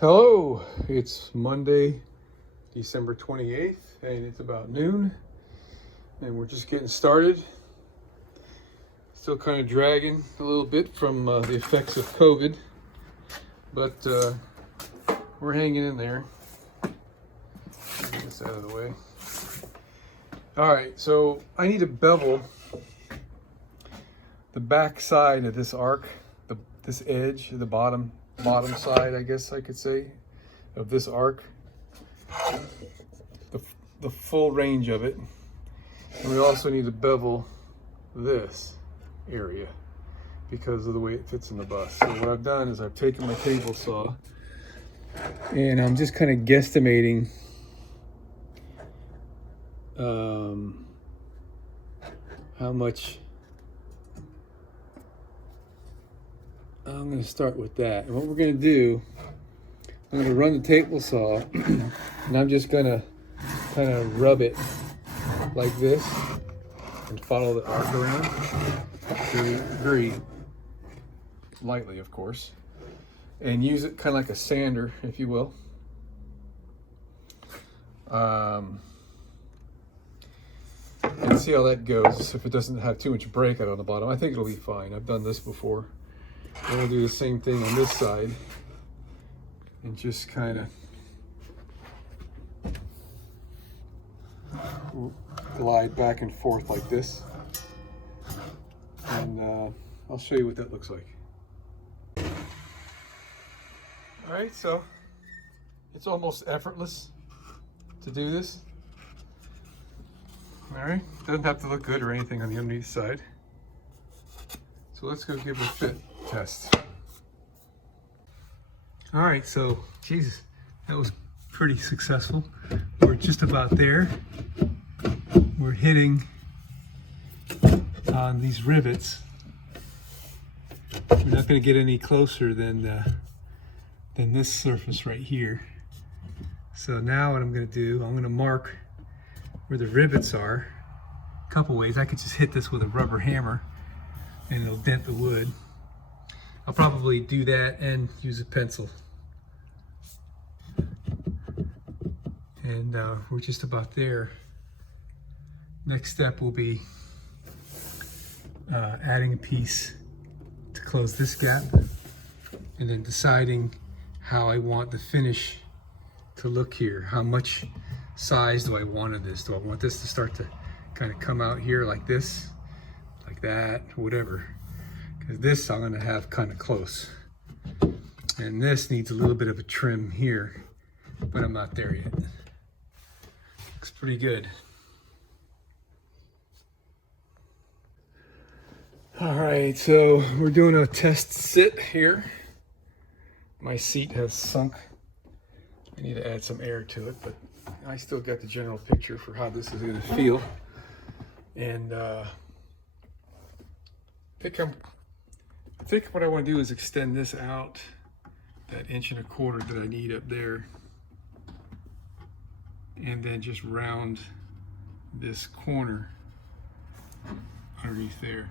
Hello, it's Monday, December 28th, and it's about noon, and we're just getting started. Still kind of dragging a little bit from the effects of COVID, but we're hanging in there. Get this out of the way. All right, so I need to bevel the back side of this arc, this edge, the bottom side, I guess I could say, of this arc, the full range of it. And we also need to bevel this area because of the way it fits in the bus. So what I've done is I've taken my table saw and I'm just kind of guesstimating how much. I'm going to start with that. And what we're going to do, I'm going to run the table saw and I'm just going to kind of rub it like this and follow the arc around very, very lightly, of course, and use it kind of like a sander, if you will. And see how that goes. If it doesn't have too much breakout on the bottom, I think it'll be fine. I've done this before. I'm going to do the same thing on this side and just kind of glide back and forth like this. And I'll show you what that looks like. All right, so it's almost effortless to do this. All right, doesn't have to look good or anything on the underneath side. So let's go give it a fit test. All right, so Jesus, that was pretty successful. We're just about there. We're hitting on these rivets. We're not going to get any closer than this surface right here. So now what I'm going to do, I'm going to mark where the rivets are a couple ways. I could just hit this with a rubber hammer and it'll dent the wood. I'll probably do that and use a pencil. And we're just about there. Next step will be adding a piece to close this gap and then deciding how I want the finish to look here. How much size do I want of this? Do I want this to start to kind of come out here like this, like that, whatever? Because this I'm going to have kind of close. And this needs a little bit of a trim here, but I'm not there yet. Looks pretty good. All right, so we're doing a test sit here. My seat has sunk. I need to add some air to it, but I still got the general picture for how this is going to feel. And I think what I want to do is extend this out that 1.25 inches that I need up there, and then just round this corner underneath there.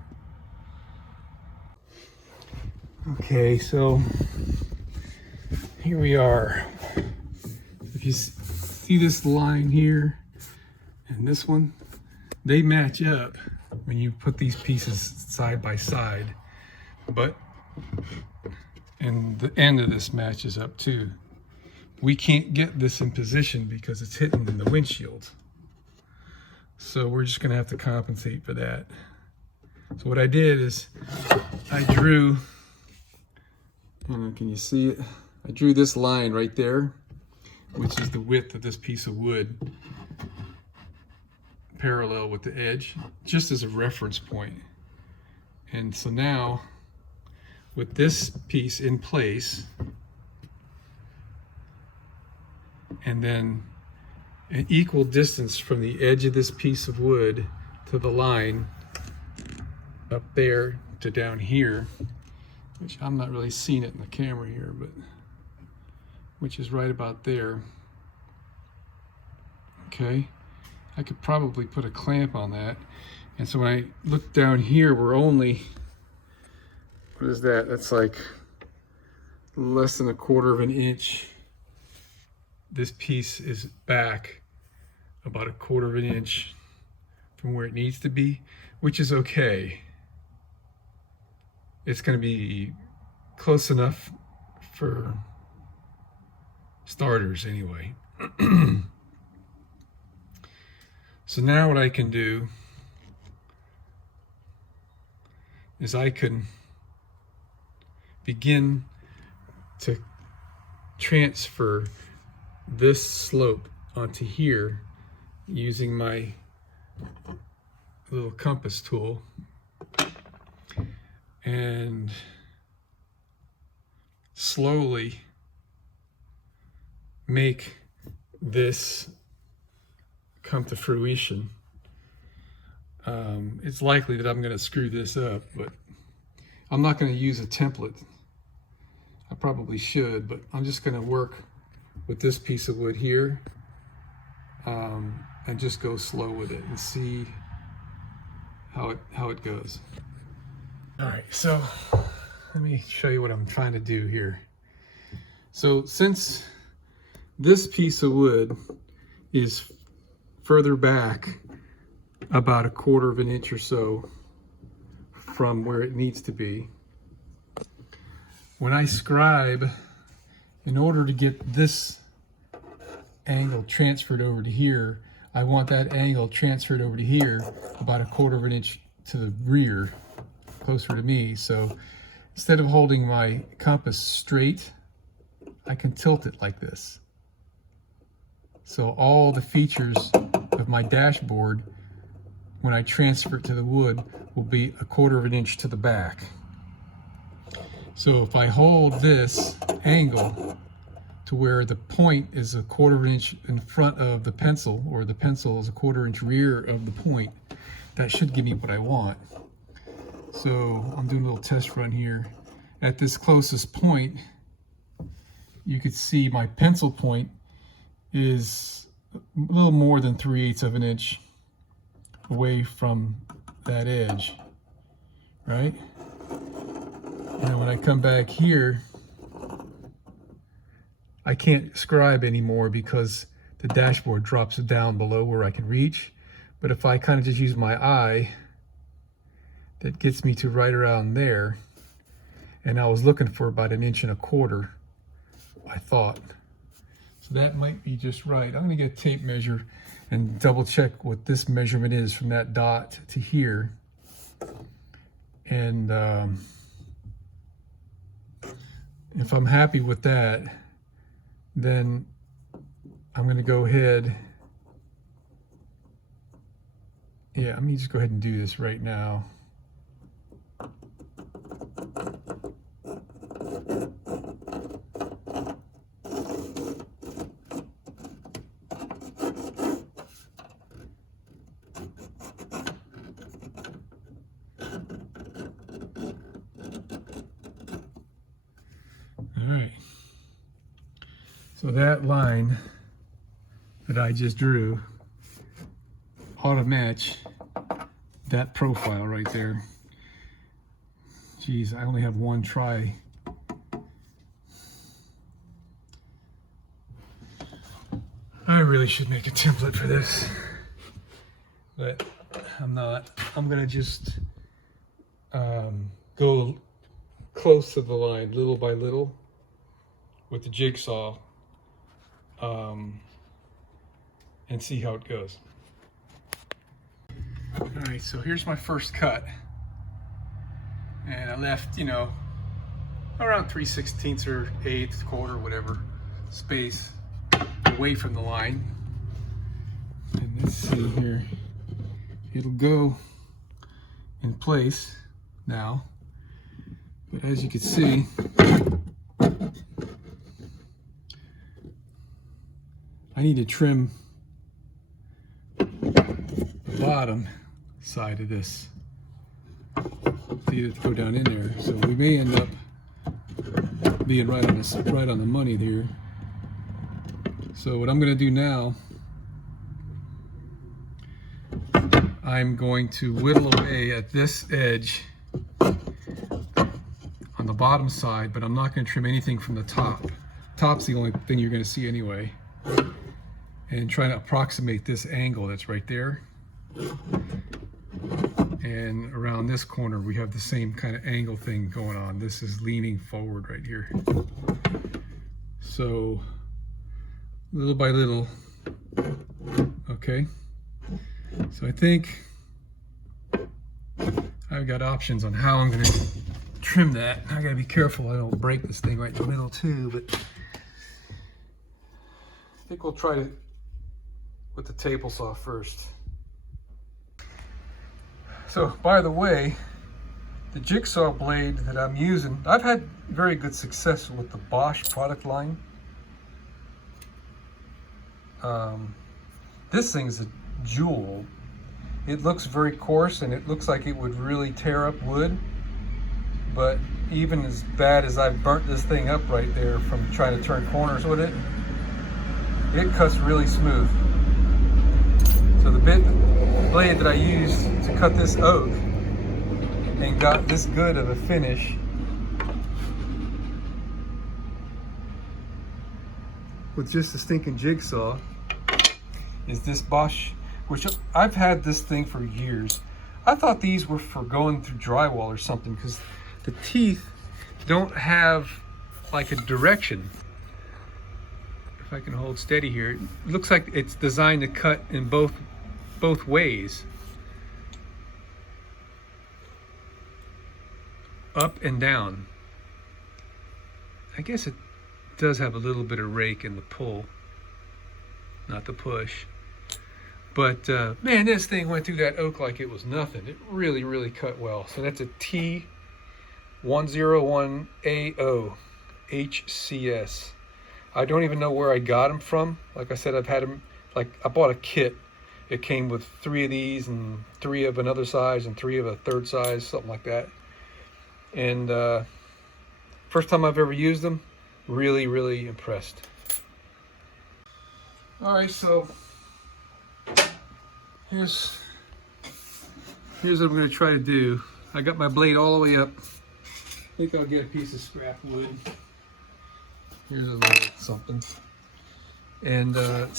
Okay, so here we are. If you see this line here and this one, they match up when you put these pieces side by side, and the end of this matches up too. We can't get this in position because it's hitting in the windshield. So we're just gonna have to compensate for that. So what I did is I drew, can you see it? I drew this line right there, which is the width of this piece of wood, parallel with the edge, just as a reference point. And so now, with this piece in place, and then an equal distance from the edge of this piece of wood to the line up there to down here, which I'm not really seeing it in the camera here, but which is right about there. Okay, I could probably put a clamp on that. And so when I look down here, we're only, what is that? That's like less than 1/4 of an inch this piece is back about 1/4 of an inch from where it needs to be, which is okay. It's going to be close enough for starters anyway. So now what I can do is I can begin to transfer this slope onto here using my little compass tool, and slowly make this come to fruition. It's likely that I'm going to screw this up, but I'm not going to use a template. I probably should, but I'm just going to work with this piece of wood here, and just go slow with it and see how it goes. All right, so let me show you what I'm trying to do here. So since this piece of wood is further back about 1/4 of an inch or so from where it needs to be, when I scribe, in order to get this angle transferred over to here, I want that angle transferred over to here about 1/4 of an inch to the rear, closer to me. So instead of holding my compass straight, I can tilt it like this. So all the features of my dashboard, when I transfer it to the wood, will be 1/4 of an inch to the back. So if I hold this angle to where the point is 1/4 of an inch in front of the pencil, or the pencil is 1/4 inch rear of the point, that should give me what I want. So I'm doing a little test run here. At this closest point, you could see my pencil point is a little more than 3/8 of an inch away from that edge, right? And when I come back here, I can't scribe anymore because the dashboard drops down below where I can reach. But if I kind of just use my eye, that gets me to right around there. And I was looking for about 1.25 inches, I thought. So that might be just right. I'm gonna get a tape measure and double check what this measurement is from that dot to here. And if I'm happy with that, then I'm gonna go ahead. Yeah, let me just go ahead and do this right now. All right. So that line that I just drew ought to match that profile right there. Geez, I only have one try. I really should make a template for this, but I'm not. I'm gonna just go close to the line little by little with the jigsaw, and see how it goes. All right, so here's my first cut, and I left, you know, around 3/16 or 1/8, whatever space away from the line. And let's see here, it'll go in place now, but as you can see, I need to trim the bottom side of this to get it to go down in there. So we may end up being right on this, right on the money there. So what I'm going to do now, I'm going to whittle away at this edge on the bottom side, but I'm not going to trim anything from the top. Top's the only thing you're going to see anyway. and trying to approximate this angle that's right there. And around this corner, we have the same kind of angle thing going on. This is leaning forward right here. So little by little, okay. So I think I've got options on how I'm gonna trim that. I gotta be careful I don't break this thing right in the middle too, but I think we'll try to with the table saw first. So by the way, the jigsaw blade that I'm using, I've had very good success with the Bosch product line. This thing's a jewel. It looks very coarse and it looks like it would really tear up wood. But even as bad as I've burnt this thing up right there from trying to turn corners with it, it cuts really smooth. So the blade that I used to cut this oak and got this good of a finish with just a stinking jigsaw is this Bosch, which I've had this thing for years. I thought these were for going through drywall or something because the teeth don't have like a direction. If I can hold steady here, it looks like it's designed to cut in both ways, up and down. I guess it does have a little bit of rake in the pull, not the push. But man, this thing went through that oak like it was nothing. It really, really cut well. So that's a T101AO HCS. I don't even know where I got them from. Like I said, I've had them, like I bought a kit. It came with 3 of these and 3 of another size and 3 of a third size, something like that. And first time I've ever used them, really, really impressed. All right, so here's what I'm going to try to do. I got my blade all the way up. I think I'll get a piece of scrap wood. Here's a little something, and I'm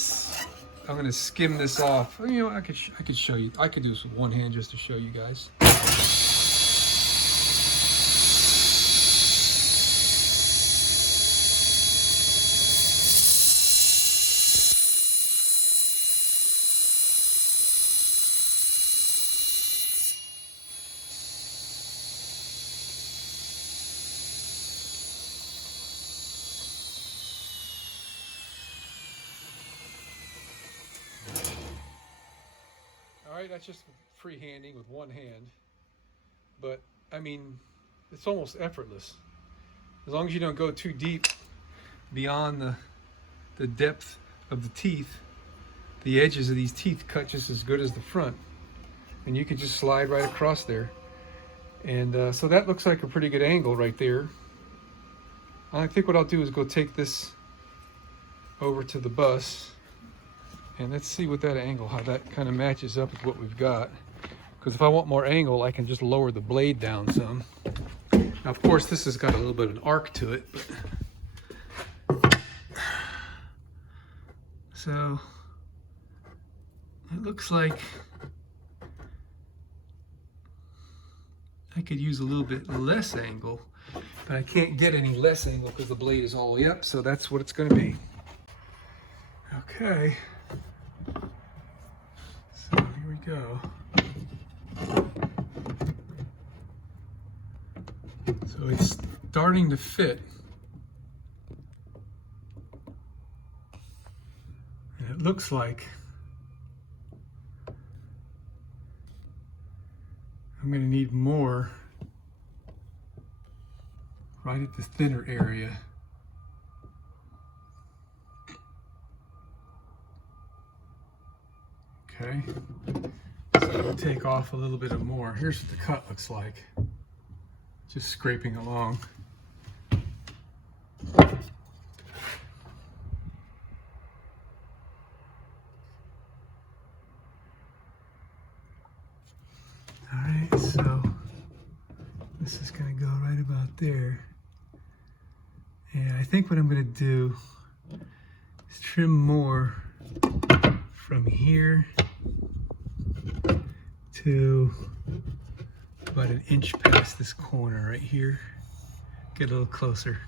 going to skim this off. You know, I could show you. I could do this with one hand just to show you guys. All right, that's just freehanding with one hand, but I mean, it's almost effortless. As long as you don't go too deep beyond the depth of the teeth, the edges of these teeth cut just as good as the front, and you can just slide right across there. And so that looks like a pretty good angle right there. I think what I'll do is go take this over to the bus. And let's see what that angle, how that kind of matches up with what we've got. Because if I want more angle, I can just lower the blade down some. Now, of course, this has got a little bit of an arc to it. But so it looks like I could use a little bit less angle, but I can't get any less angle because the blade is all the way up. So that's what it's going to be. Okay. So here we go. So it's starting to fit. And it looks like I'm going to need more right at the thinner area. Okay, so I'll take off a little bit of more. Here's what the cut looks like. Just scraping along. Alright, so this is going to go right about there. And I think what I'm going to do is trim more from here to about an inch past this corner right here. Get a little closer.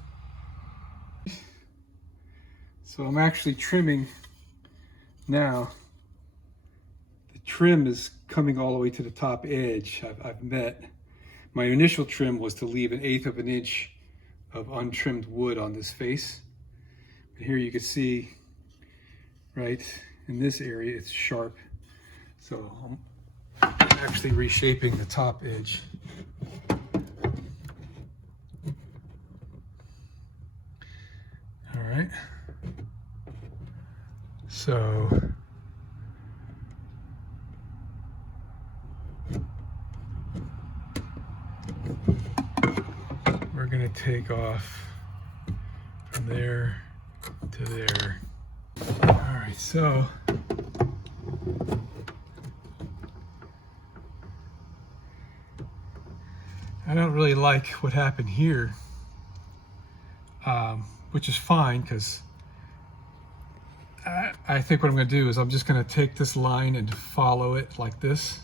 So I'm actually trimming now. The trim is coming all the way to the top edge. I've met. My initial trim was to leave 1/8 of an inch of untrimmed wood on this face. But here you can see, right in this area, it's sharp. So I'm actually reshaping the top edge. All right. So we're going to take off from there to there. All right, so I don't really like what happened here, which is fine, because I think what I'm going to do is I'm just going to take this line and follow it like this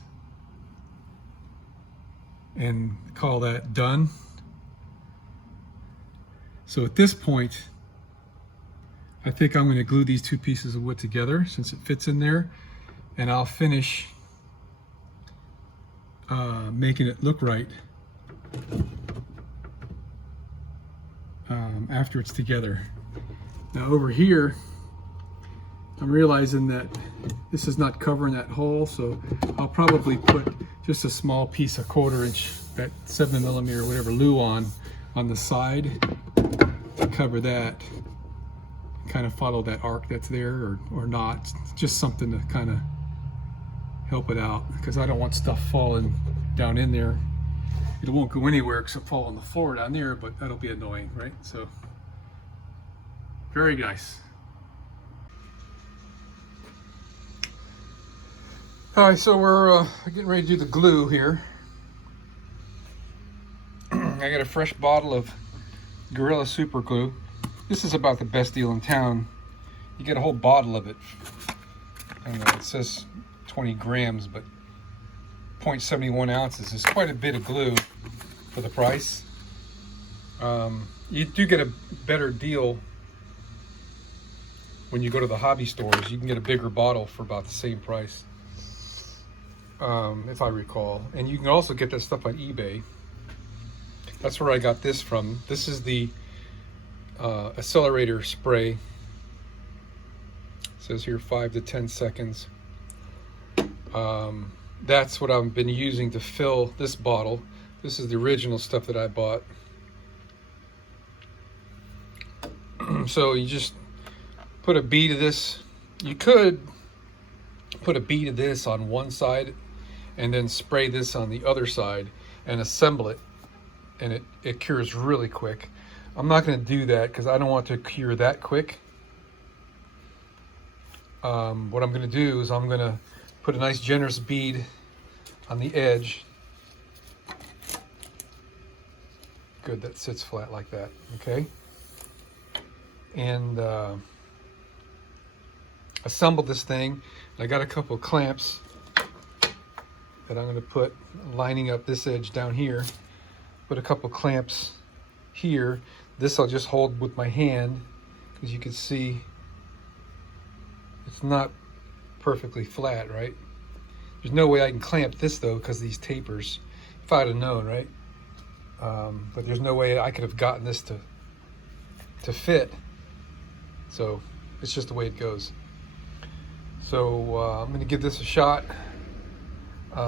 and call that done. So at this point, I think I'm going to glue these two pieces of wood together since it fits in there, and I'll finish making it look right after it's together. Now over here, I'm realizing that this is not covering that hole, so I'll probably put just a small piece of 1/4 inch, that 7mm or whatever Luan on the side to cover that, kind of follow that arc that's there, or not, just something to kind of help it out, because I don't want stuff falling down in there. It won't go anywhere except fall on the floor down there, but that'll be annoying, right? So very nice. All right, so we're getting ready to do the glue here. I got a fresh bottle of Gorilla Super Glue. This is about the best deal in town. You get a whole bottle of it. I don't know, it says 20 grams, but 0.71 ounces is quite a bit of glue for the price. You do get a better deal when you go to the hobby stores. You can get a bigger bottle for about the same price, if I recall. And you can also get that stuff on eBay. That's where I got this from. This is the accelerator spray. It says here 5 to 10 seconds. That's what I've been using to fill this bottle. This is the original stuff that I bought. So you just put a bead of this. You could put a bead of this on one side and then spray this on the other side and assemble it, and it cures really quick. I'm not going to do that because I don't want to cure that quick. What I'm going to do is I'm going to put a nice generous bead on the edge. Good, that sits flat like that, okay? And assemble this thing. I got a couple of clamps that I'm going to put lining up this edge down here. Put a couple of clamps here. This I'll just hold with my hand, because you can see it's not perfectly flat, right? There's no way I can clamp this though, because these tapers, if I'd have known, right? But there's no way I could have gotten this to fit. So it's just the way it goes. So I'm going to give this a shot.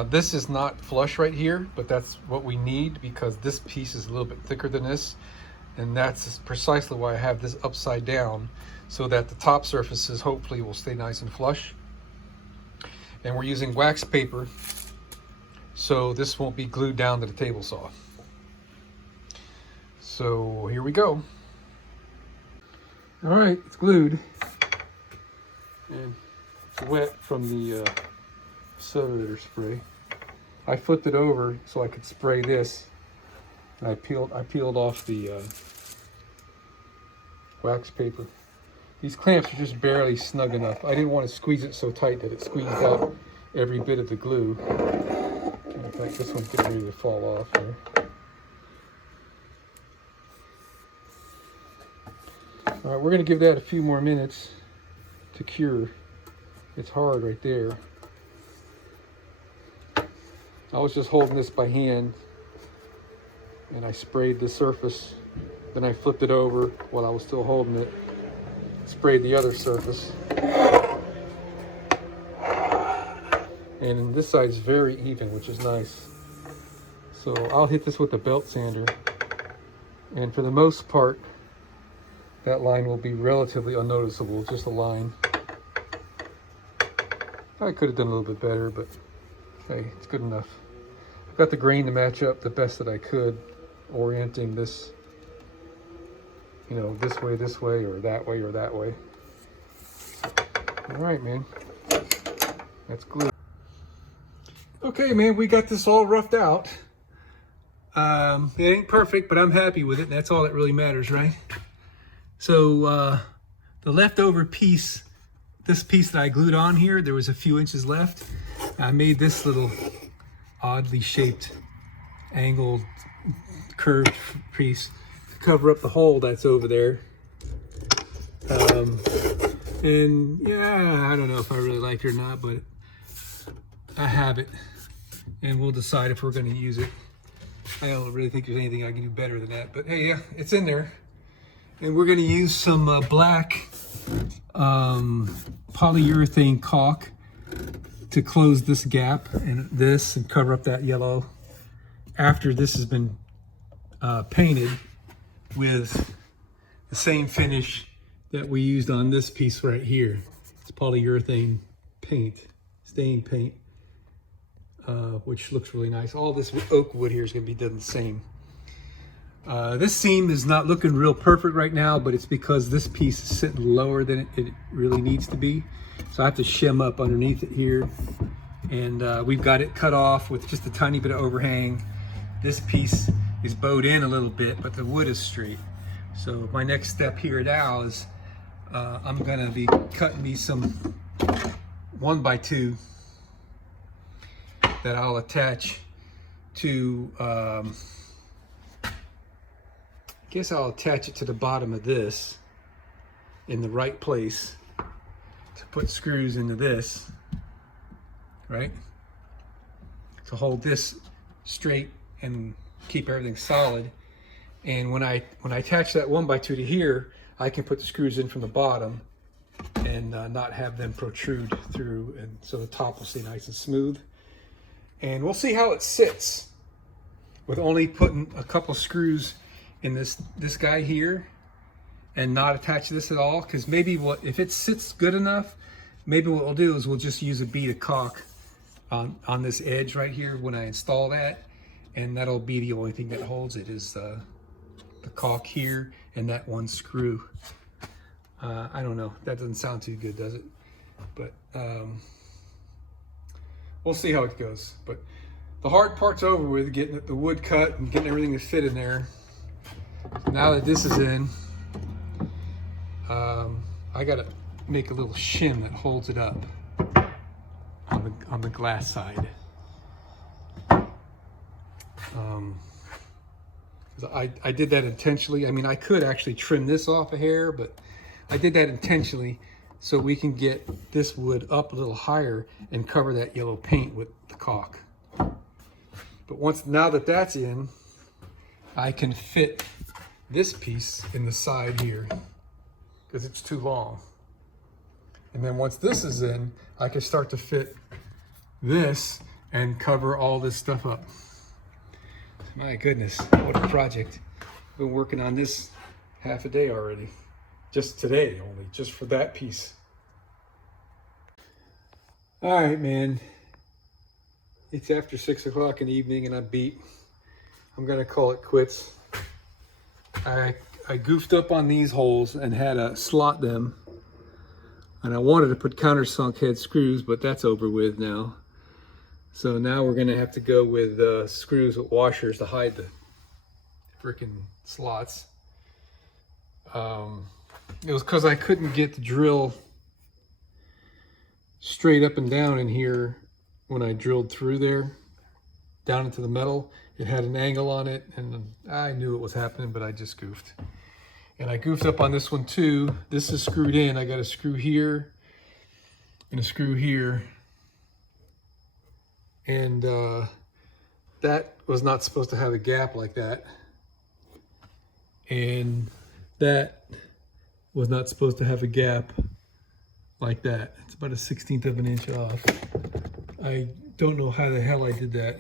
This is not flush right here, but that's what we need, because this piece is a little bit thicker than this, and that's precisely why I have this upside down, so that the top surfaces hopefully will stay nice and flush. And we're using wax paper, so this won't be glued down to the table saw. So here we go. All right, it's glued and it's wet from the accelerator spray. I flipped it over so I could spray this, and I peeled off the wax paper. These clamps are just barely snug enough. I didn't want to squeeze it so tight that it squeezed out every bit of the glue. In fact, this one's getting ready to fall off here. All right, we're going to give that a few more minutes to cure. It's hard right there. I was just holding this by hand, and I sprayed the surface. Then I flipped it over while I was still holding it. Sprayed the other surface. And this side is very even, which is nice. So I'll hit this with a belt sander. And for the most part, that line will be relatively unnoticeable, just a line. I could have done a little bit better, but hey, it's good enough. I've got the grain to match up the best that I could, orienting this, you know, this way, or that way, or that way. All right, man. That's glue. Okay, man, we got this all roughed out. It ain't perfect, but I'm happy with it, and that's all that really matters, right? So the leftover piece, this piece that I glued on here, there was a few inches left. I made this little oddly shaped, angled, curved piece to cover up the hole that's over there. And yeah, I don't know if I really like it or not, but I have it, and we'll decide if we're going to use it. I don't really think there's anything I can do better than that, but hey, yeah, it's in there. And we're going to use some black polyurethane caulk to close this gap and this, and cover up that yellow after this has been painted with the same finish that we used on this piece right here. It's polyurethane paint, stain paint, which looks really nice. All this oak wood here is going to be done the same. This seam is not looking real perfect right now, but it's because this piece is sitting lower than it really needs to be. So I have to shim up underneath it here. And we've got it cut off with just a tiny bit of overhang. This piece is bowed in a little bit, but the wood is straight. So my next step here now is I'm gonna be cutting me some 1x2 that I'll attach to, I guess I'll attach it to the bottom of this in the right place to put screws into this, right? To hold this straight and keep everything solid. And when I attach that 1x2 to here, I can put the screws in from the bottom and not have them protrude through, and so the top will stay nice and smooth. And we'll see how it sits with only putting a couple screws in this guy here and not attach this at all. Because maybe if it sits good enough, maybe what we'll do is we'll just use a bead of caulk on this edge right here when I install that, and that'll be the only thing that holds it is the caulk here and that one screw. I don't know, that doesn't sound too good, does it? But we'll see how it goes. But the hard part's over with, getting the wood cut and getting everything to fit in there. So now that this is in, I gotta make a little shim that holds it up on the glass side. I did that intentionally. I mean, I could actually trim this off a hair, but I did that intentionally so we can get this wood up a little higher and cover that yellow paint with the caulk. But now that that's in, I can fit this piece in the side here because it's too long. And then once this is in, I can start to fit this and cover all this stuff up. My goodness, what a project. Been working on this half a day already. Just today only, just for that piece. All right, man. It's after 6 o'clock in the evening and I'm beat. I'm gonna call it quits. I goofed up on these holes and had to slot them. And I wanted to put countersunk head screws, but that's over with now. So now we're gonna have to go with screws with washers to hide the frickin' slots. it was because I couldn't get the drill straight up and down in here when I drilled through there, down into the metal. It had an angle on it, and I knew it was happening, but I just goofed. And I goofed up on this one too. This is screwed in. I got a screw here and a screw here. And that was not supposed to have a gap like that. And that was not supposed to have a gap like that. It's about a 1/16 of an inch off. I don't know how the hell I did that.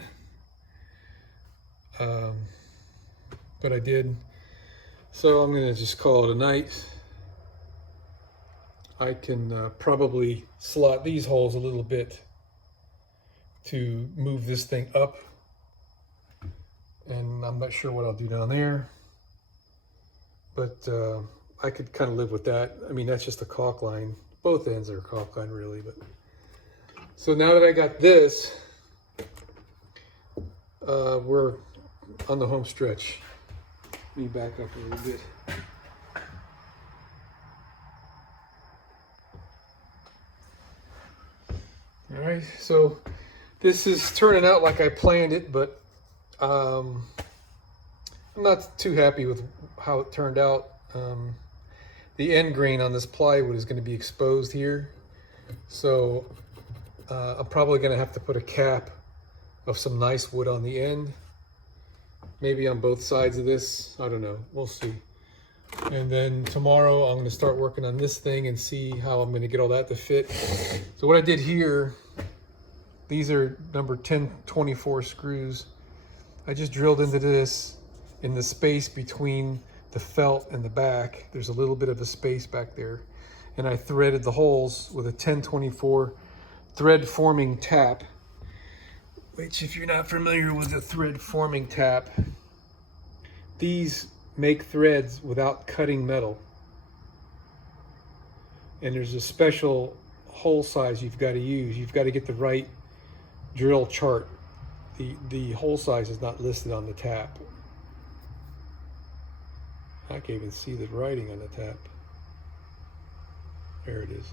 But I did. So I'm gonna just call it a night. I can probably slot these holes a little bit to move this thing up. And I'm not sure what I'll do down there. But I could kind of live with that. I mean, that's just a caulk line. Both ends are a caulk line really, but. So now that I got this, we're on the home stretch. Let me back up a little bit. All right, so this is turning out like I planned it, but I'm not too happy with how it turned out. The end grain on this plywood is going to be exposed here, so I'm probably going to have to put a cap of some nice wood on the end, maybe on both sides of this. I don't know, we'll see. And then tomorrow I'm going to start working on this thing and see how I'm going to get all that to fit. So what I did here, these are number 1024 screws. I just drilled into this in the space between the felt and the back. There's a little bit of a space back there. And I threaded the holes with a 1024 thread forming tap, which if you're not familiar with a thread forming tap, these make threads without cutting metal. And there's a special hole size you've got to use. You've got to get the right drill chart. The hole size is not listed on the tap. I can't even see the writing on the tap. There it is.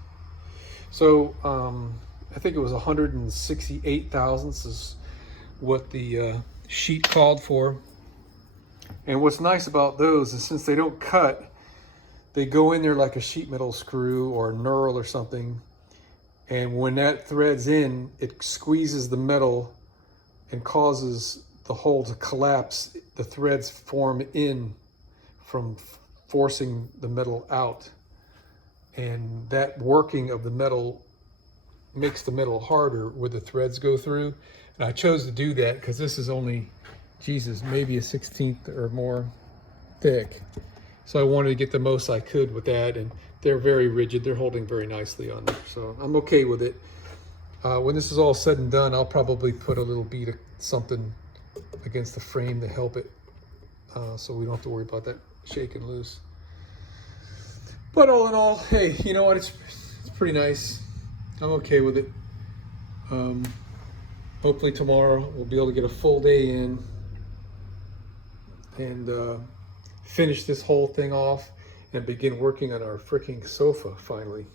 So I think it was 168 thousandths is what the sheet called for. And what's nice about those is since they don't cut, they go in there like a sheet metal screw or a knurl or something. And when that threads in, it squeezes the metal and causes the hole to collapse. The threads form in from forcing the metal out. And that working of the metal makes the metal harder where the threads go through. And I chose to do that because this is only, Jesus, maybe a 1/16 or more thick. So I wanted to get the most I could with that, and they're very rigid. They're holding very nicely on there, so I'm okay with it. When this is all said and done, I'll probably put a little bead of something against the frame to help it, so we don't have to worry about that shaking loose. But all in all, hey, you know what? It's pretty nice. I'm okay with it. Hopefully tomorrow we'll be able to get a full day in and finish this whole thing off and begin working on our freaking sofa finally.